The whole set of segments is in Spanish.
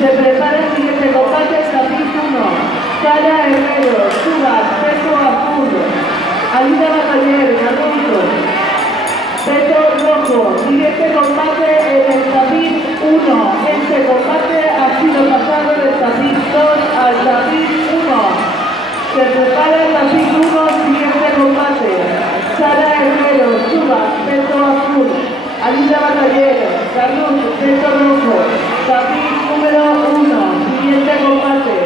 Se prepara el siguiente combate, tapiz 1. Sara Herrero, Chubas, peso azul. Alida Bataller, Garroso, peso rojo. Siguiente combate en el tapiz 1. Este combate ha sido pasado del tapiz 2 al tapiz 1. Se prepara el tapiz 1, siguiente combate. Sara Herrero, Chubas, peso azul. Alida Bataller, Garroso, peso rojo. Tapiz número 1, siguiente combate.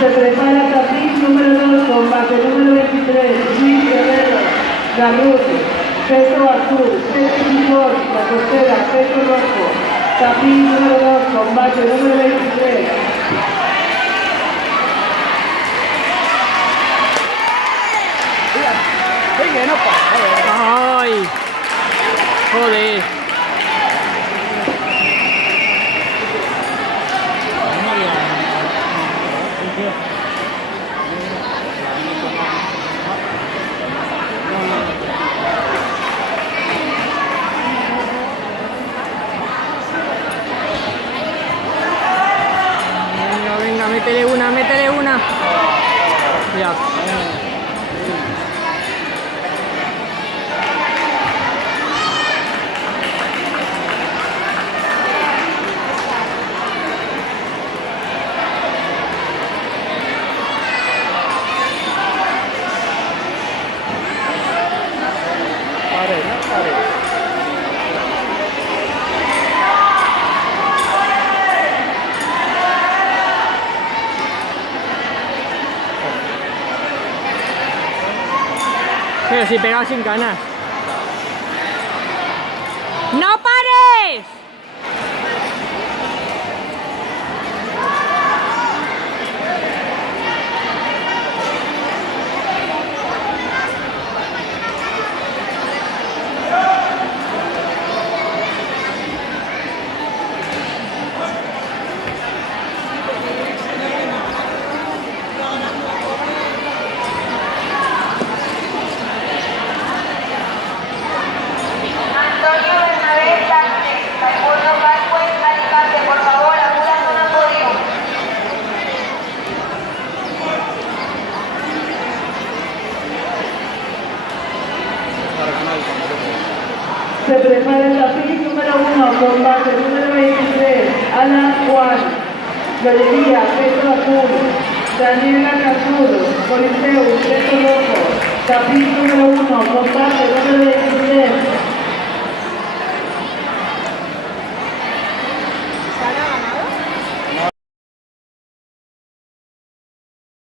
Se prepara tapiz número 2, combate número 23, Luis Guerrero, Garrut, peso azul, peso picor, la costera, peso rojo. Tapiz número 2, combate número 23. ¡Ay! ¡Joder! Venga, métele una, métele una. Ya. Pero si pega sin ganas. ¡No pares! Loyería, peso azul. Daniela Cazur, Coliseo, peso rojo. Tapiz número 1, combate número 20.